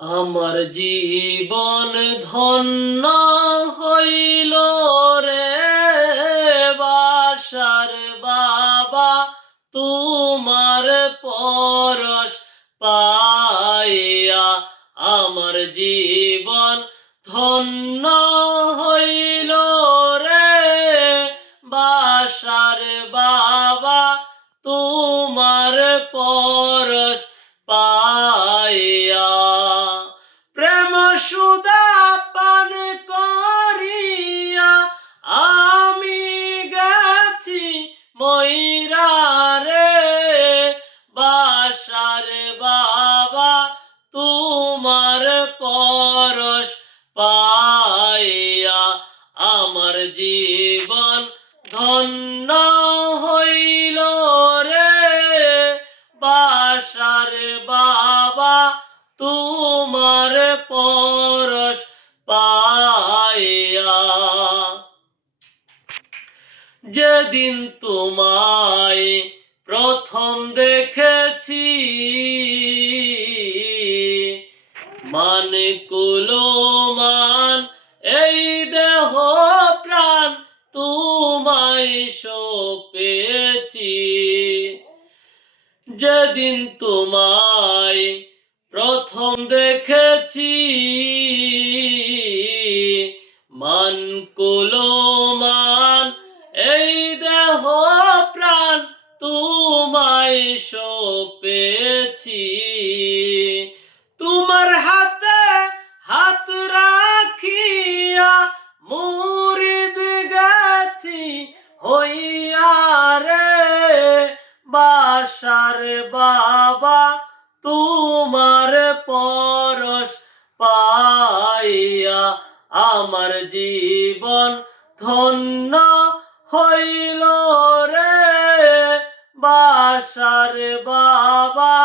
আমার জীবন ধন্য হইল রে বাসার বাবা, তোমার পরশ পাইয়া। আমার জীবন ধন্য হইল রে বাসার বাবা, তোমার পরশ পাইয়া। প্রেম সুধা পান করিয়া আমি গেছি ময়রা রে বাসার বাবা, তোমার পরশ পাইয়া। আমার জীবন ধন্য হইল রে বাসার বাবা, তোমার পরশ পাইয়া। যেদিন তোমায় প্রথম দেখেছি, মান কুলো মান এই দেহ প্রাণ তোমায় সপেছি। যেদিন তোমায় প্রথম দেখেছি, মান কুলো মান এই দেহ প্রাণ তোমায় সপেছি। তোমার হাতে হাত রাখিয়া মুরিদ গেছি হইয়া রে বাসার বাবা, তোমার পরশ পাইয়া। আমার জীবন ধন্য হইল রে বাসার বাবা,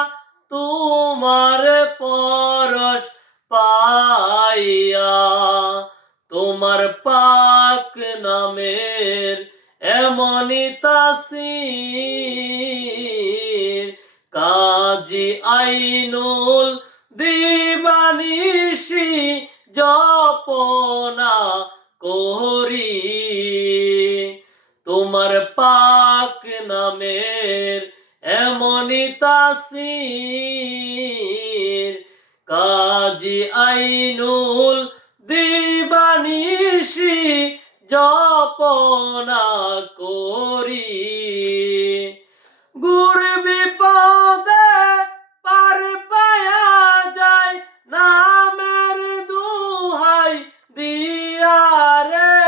তোমার পরশ পাইয়া। তোমার পাক নামের এমনই তাসির, কাজী আইনুল দিবানিশি জপনা করি। তোমার পাক নামের এমনই তাসির, কাজী আইনুল দিবানিশি জপনা করি। গুর বিপদে পার পায়া যায় নামের দুহাই দিয়া রে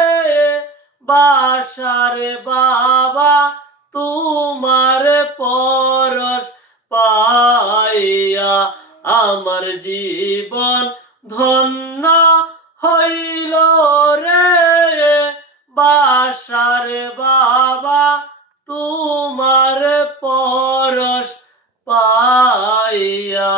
বাসার বাবা, তোমার পরশ পাইয়া। আমার জীবন ধন্য হইল রে বাসার বাবা, তোমার পরশ পাইয়া।